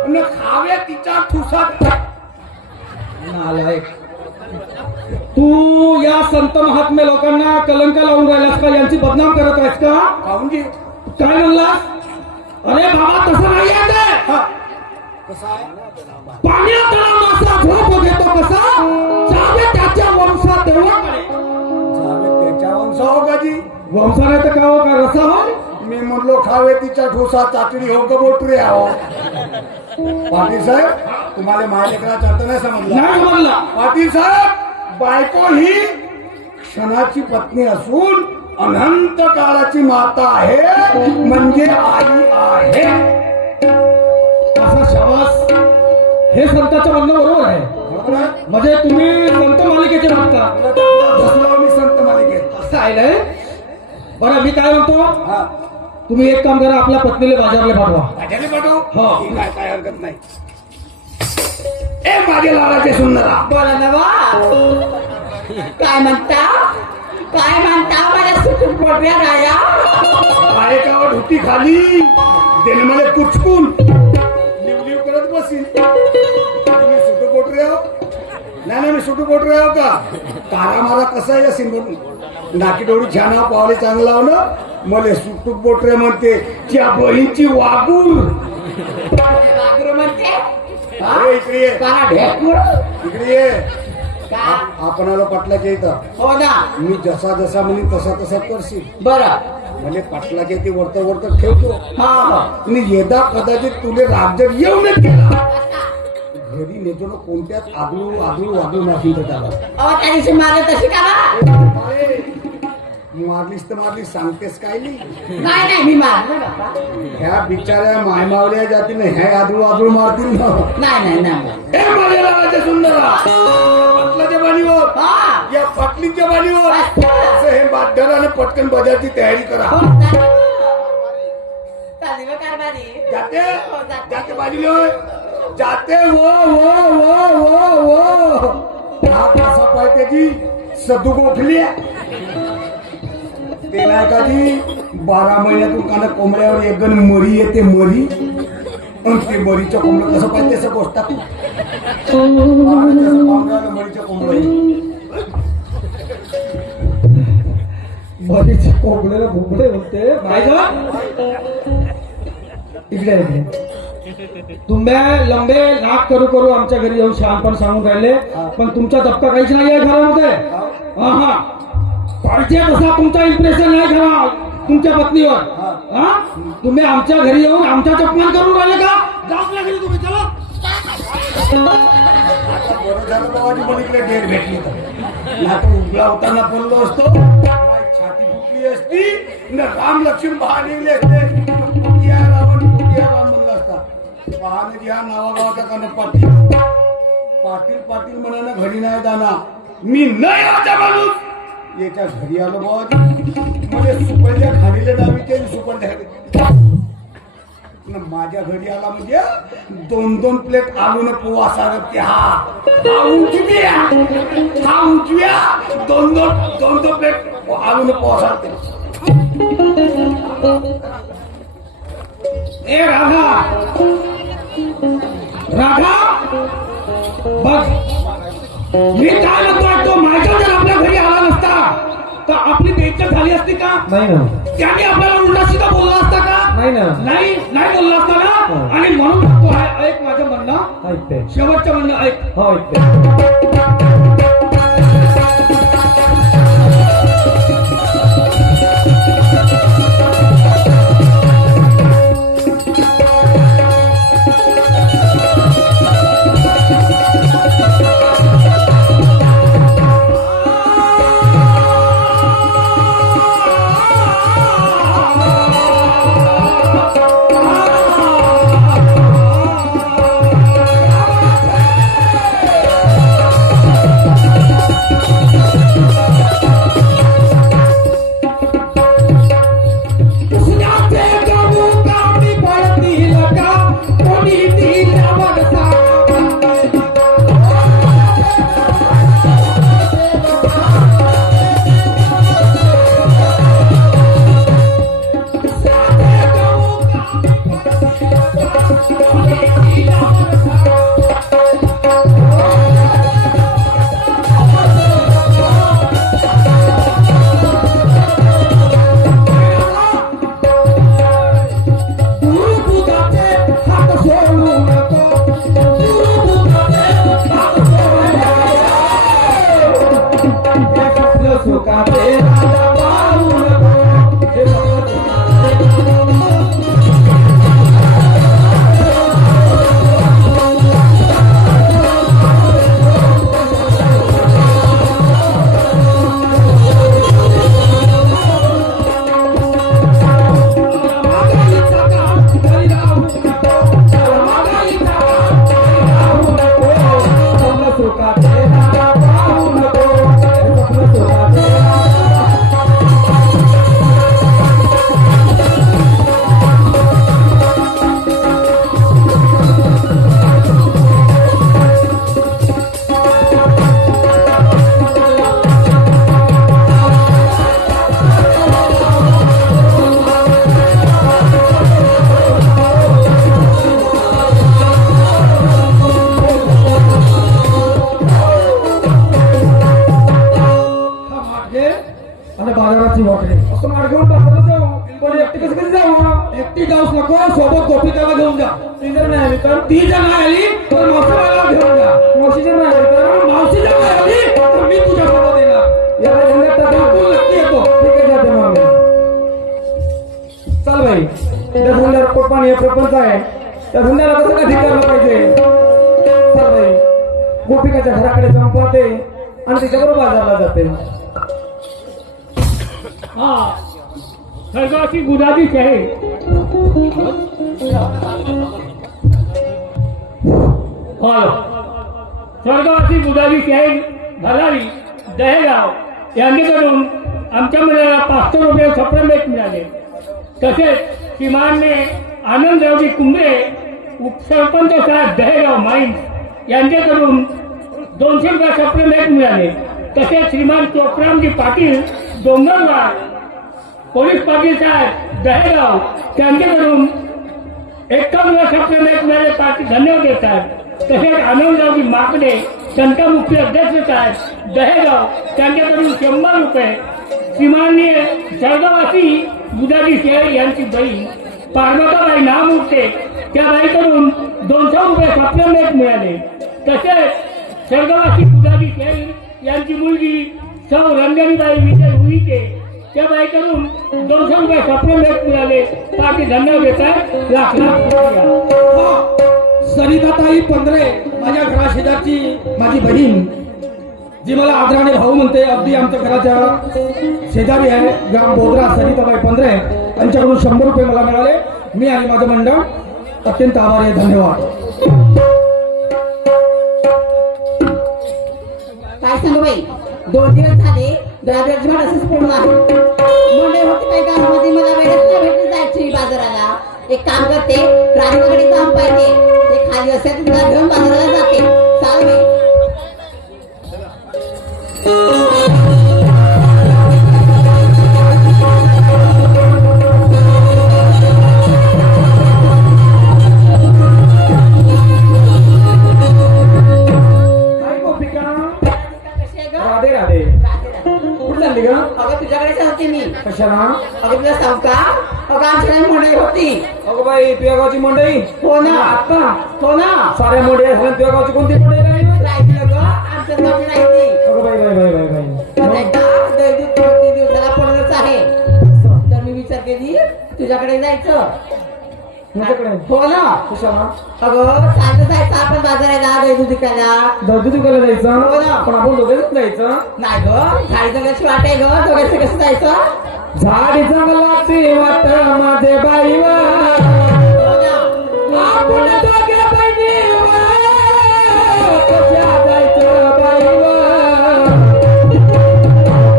न खावे तिच्या ठुसात. नालायक. तू या संत महात्मे लोकांना कलंक लावून राहिलास का? यांची बदनाम करत आहेस का? काहूनजी काय म्हणलास? अरे बाबा तसं नाही आहे ते. कसा आहे? पाण्यातला मासा झोप घेतो कसा? जावे त्याच्या वंशात देवाकडे. जावे त्याच्या वंश हो गाजी. वंशा नाही तर का हो का रसा हो? मी म्हणलो खावे तिच्या ठोसा चाचणी हो गबोटरे आहो. पाटील साहेब तुम्हाला माझ्या लेकराचा अर्थ नाही समजला. नाही म्हणला. पाटील साहेब बायको ही क्षणाची पत्नी असून अनंत काळाची माता आहे, म्हणजे आई आहे. असा शाबास, हे संतांचं म्हणणं बरोबर आहे. बरोबर आहे? म्हणजे तुम्ही संत मालिकेचे मागता बसलो मी संत मालिकेत. असं आहे ना. बरं मी काय म्हणतो, हा, तुम्ही एक काम करा, आपल्या पत्नीला बाजारला पाठवा. माझ्याने पाठव. हो. ठीक आहे, काय हरकत नाही. ए माझे लाडाचे सुंदरा, बोला ना बा. काय म्हणता मला सुटून पोटऱ्या राया. बायकावर ढुती खाली त्याने मला कुचकून लिवलिव करत बसीन. तुम्ही सुटू पोटरे आहो? नाही मी सुटू पोटरे आहो का? तारा मारा कसा आहे सिंधू नाकी डोळी छान पावले चांगला हो ना. मला सुटू पोटरे म्हणते त्या बहीणची वागूर. वागरू म्हणते. हा? ए, इकडे ये, का ढेकूळ? इकडे ये. का? आपणाला पाटलाच्या इथं हो ना. मी जसा जसा म्हणेन तसा तसा करशील. बरं. म्हणजे पाटलाच्या इथे वरत वरत ठेवतो. हा हा. आणि यदा कदाचित तुले राज्यात येऊनच गेला घरी नेतो ना, कोणत्याच आदळू आदळू आदळू नाही तर त्याला अहो त्या दिवशी मारलं तशी का बा? मारलीस तर मारलीस, सांगतेस काय नाही. नाही मी मारलं बाबा. ह्या बिचाऱ्या मायमावल्या जातील ह्या आदळू आदळू मारतील ना. नाही हे माझ्या लावाच्या सुंदरा, पाटलाच्या बाणीवर, हा. या पाटलीच्या बाणीवर असं हे बादर आणि पटकन बजारची तयारी करा. हो, चालेल बा कारभारी. जाते जाते बाजूला होय. जाते वो वो वो वो वो हा कसा पाय त्याची सदू गोठली ते नाही का ती 12 महिन्यातून काना कोंबड्यावर एक गण मरी येते मरी, आणि ते मरीच्या कोंबड्या कसं पाहिजे तसं गोष्ट टाकू मरीच्या कोंबड्या. मरीचे कोंबड्याला भोपडे म्हणते. इकडे तुम्ही लंबे नाक करू करू आमच्या घरी येऊन शहाणपण सांगून राहिले, पण तुमचा धक्का काहीच नाही आहे घरामध्ये. हा पाहिजे तसा तुमचा इम्प्रेशन नाही घरा तुमच्या पत्नीवर. हा तुम्ही आमच्या घरी येऊन आमचा अपमान करून राहिले का? जाऊच लागेल तुम्ही. चला बरं झालं बाबाजी पण इकडे डेट भेटली तर नाटक उभा होताना बोललो असतो, छाती फुटली असती न राम लक्ष्मण महादेवले असते. कुटिया रावण म्हणलं असता. पाहणे ह्या नावागावाचा कान पाटील पाटील पाटील म्हणानं घरी नाही जाणार. मी नाही होता माणूस याच्या घरी आलो बाबाजी. म्हणजे सुपरच्या खाडीला जावी ते सुपरच्या माझ्या घरी आला म्हणजे 2-2 प्लेट आलून पोहा सांगते. हा उंचव्या 2-2 प्लेट आलून पोहा सांगते. ए राधा राधा बघ, मी काय म्हणतोय, तो माझ्या जर आपल्या घरी आला नसता तर आपली बेइज्जत झाली असती का? नाही ना. त्याने आपल्याला उलटा सीधा बोलला असता का? नाही ना. नाही बोलला असता ना. आणि म्हणून तो ऐक माझं म्हणणं, ऐकते शेवटचं म्हणणं ऐक. हो ऐकते. वाटले असं मार घेऊन बाजारात जाऊ पण एकटी कसं कधी जाऊ एकटी जाऊच नको सोबत गोपिकाला घेऊन जा ती जर नाही आली तर ती जर नाही आली तर मावशीला घेऊन जा मावशी जर नाही आली तर मावशी जर नाही आली तर मी तुझ्या सोबत येणार या काय धंद्यात टाका. बिलकुल नक्की येतो ठीक आहे जाते मग मी. चल भाई त्या धंद्याला पोटपाणी हे प्रपंच आहे त्या धंद्याला कसं काय ठिकाणं पाहिजे चल भाई गोपिकाच्या घराकडे जाऊन पाहते आणि तिच्याबरोबर बाजारला जाते हा सर्वाची गुलाबीच आहे स्वर्गवासी गुलाबी शाही भलारी दहेगाव यांच्याकडून आमच्या मुलाला 500 रुपये सप्रेमेट मिळाले तसेच श्रीमानने आनंदरावजी कुंभे उपसरपंच साहेब दहेगाव माईन्स यांच्याकडून 200 रुपये सप्रेमेट मिळाले तसेच श्रीमान चोपरामजी पाटील डोंगरवाड पोलीस पाटील साहेब दहेगाव त्यांच्याकडून 51 सप्रेमेट मिळाले पाटील धन्यवाद देतात तसेच आनंदरावजी माकडे संत मुख्य अध्यक्ष साहेब दहेगाव त्यांच्याकडून 100 रुपये श्रीमाननीय जळगावासी गुलाबी शेळे यांची बहीण पार्वताबाई नामूर्ते त्या बाईकडून 200 रुपये सप्रेमेट मिळाले तसेच स्वर्गवासी गुलाबी शेळी यांची मुलगी सौ रंजनीबाई विजय उईके त्या बाईकडून 200 रुपये सप्रेमेट मिळाले पाटील धन्यवाद देतात लाख लाख शुक्रिया. सरिताताई पंधरे माझ्या घराशेजारची माझी बहीण जी मला आदराने भाऊ म्हणते अगदी आमच्या घराच्या शेजारी आहे ग्राम बोधरा सरिताबाई पंधरे यांच्याकडून 100 रुपये मला मिळाले मी आणि माझं मंडळ अत्यंत आभारी आहे धन्यवाद. काय सांगू बाई 2 दिवस झाले दादरची भाड असंच पडून आहे मुंडे होते काही गावामध्ये मला वेळेस नाही भेटली जायची बाजाराला एक काम करते राजवाकडे काम पाहिजे ते खाली असेल तुला घेऊन बाजाराला जाते चाल बाई काय गोपिका कशी आहे ग? राधे राधे राधे राधे. कुठे चालली ग अगं तुझ्याकडे सांगते मी कशाला अगं तुला सांग का अगं आमच्याकडे मुंडे होती अगं बाई तुझ्या गावची मंडई हो ना आता हो ना साऱ्या मंडई झाल्या तुझ्या गावची कोणती मंडई नाही राहिली ग आमच्या गावी राहिली अगं बाई बाई बाई बाई बाई दैनिक 3 दिवसाला पडतच आहे तर मी विचार केली तुझ्याकडे जायचं माझ्याकडे हो ना कशाला अगं चालतं जायचं आपण बाजाराला दैनिक दुकानाला दर्दी दुकानला हो जायचं ना. पण आपण दोघेच जायचं नाही ग झाडी जगाची वाट आहे ग दोघांचं कसं जायचं झाडी जंगलाची वाट माझे बाईवा हो ना आपण दोघे बहिणीवा कशा जायचं बाईवा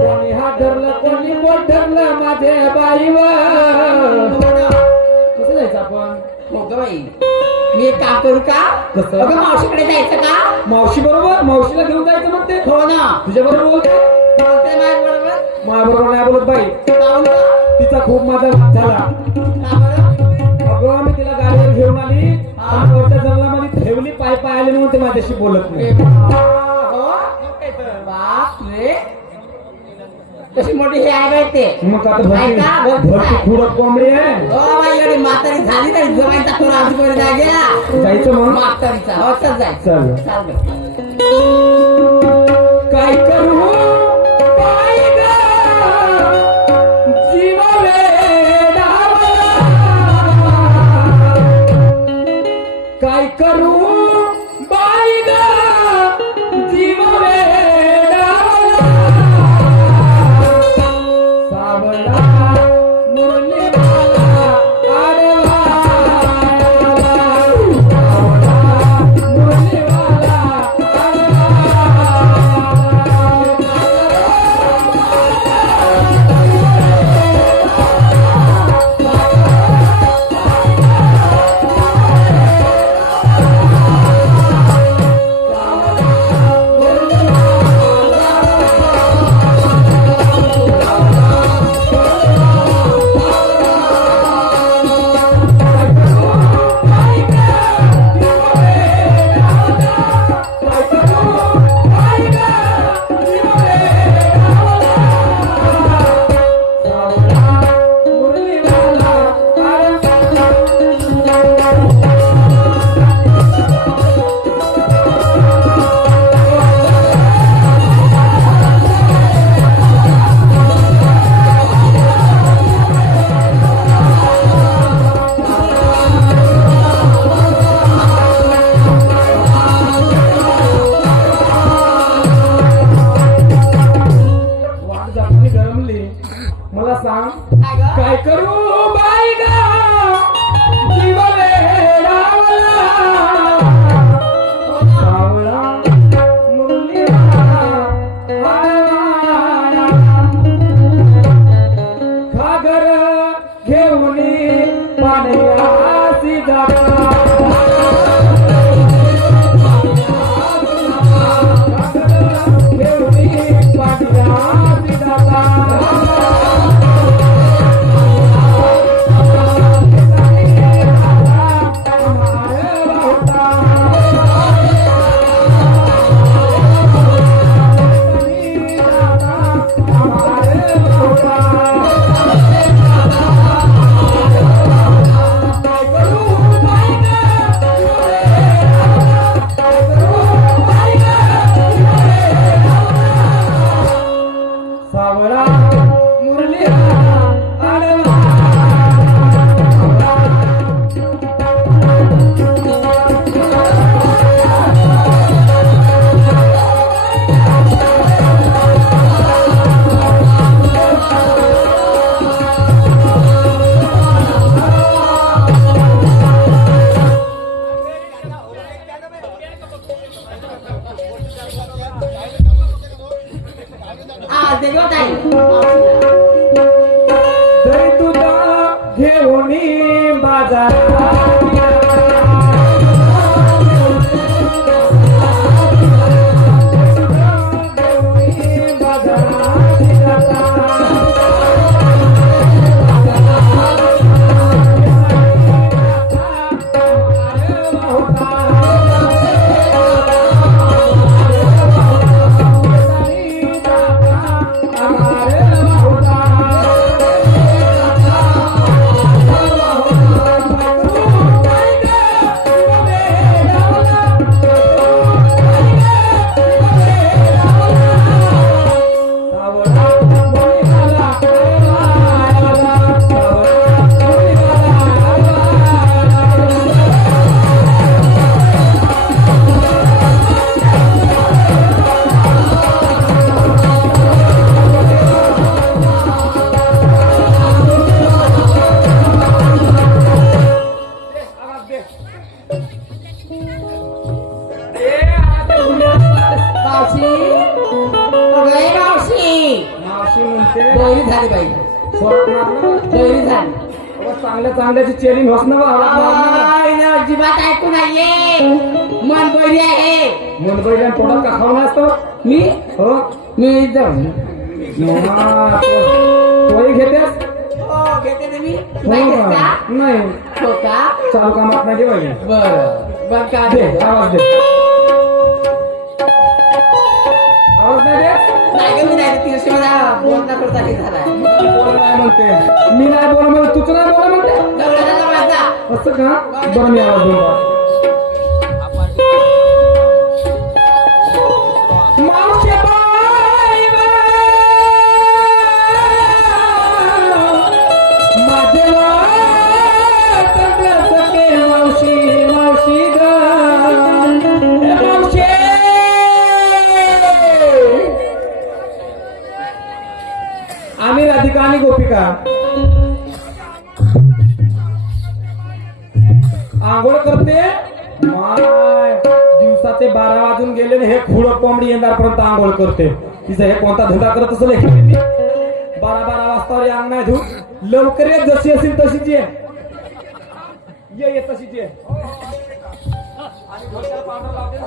कोणी हात धरलं कोणी बोट धरलं माझे बाईवा हो ना कसं जायचं आपण हो ग बाई मी एक काम करू का कसं? अगं मावशीकडे जायचं का मावशी बरोबर मावशीला घेऊन जायचं म्हणते हो ना तुझ्या बरोबर बोलते बोलते माझ्या बरोबर माझ्या बरोबर नाही बोलत बाई काहून ग? तिचा खूप माझा लाभ झाला का बरं? अगं मी तिला गाडीवर घेऊन आली आणि वरच्या जंगलामध्ये ठेवली पाय आले म्हणून ते माझ्याशी बोलत नाही हो बाप रे कशी मोठी हे आहे बाई ते मग आता ऐका, बोल. भरती खुडक कोंबडी आहे हो बाई एवढी म्हातारी झाली तरी जमाईचा थोडा आजूबाजू गेला जायचं मग म्हातारीचा हो चल जायचं चल चाल बाई काय करू बाई गं, जीव वेडावला. काय करू बाई गं, जीव वेडावला. सावळा मुरलीवाला आडवा सावळा मुरलीवाला आडवा वाज दे गं ताई मावशीला. दही तुझा घेऊन बाजारात मावशी अगं ए मावशी मावशी म्हणते दोरी झाली बाई सोडत मारलं. दोरी झाली. अगं चांगल्या चांगल्याची चेलिंग होस ना बा आय, ना अजिबात ऐकू नाहीये मन बरी आहे. मुंबईला पोटात का खाऊन असतो मी हो मी जाऊन तोही घेतेस हो घेते ते मी हो नाही घेत का? का? नाही हो का चालू कामात नाही देवाय बरं बरं का दे आवाज दे आवाज नाही दे नाही गं, मी नाही तीनशे मला बोलता करता हे झालाय. बोला नाही म्हणते मी नाही बोला म्हणते तूच नाही बोला म्हणते दगडा झाला माझा. असं का बरं मी आवाज बोलतो मावशी बाई माझे सके मावशी मावशी ग मावशी आम्ही राधिका आणि गोपिका आंघोळ करते माय दिवसाचे 12 वाजून गेले आणि हे खुडं कोंबडी येणारपर्यंत आंघोळ करते तिचं हे कोणता धंदा करत असेल 12 वाजता अंग नाही धुत लवकर ये जशी असेल तशीच ये तशीच ये आणि डोक्याला पावडर लावते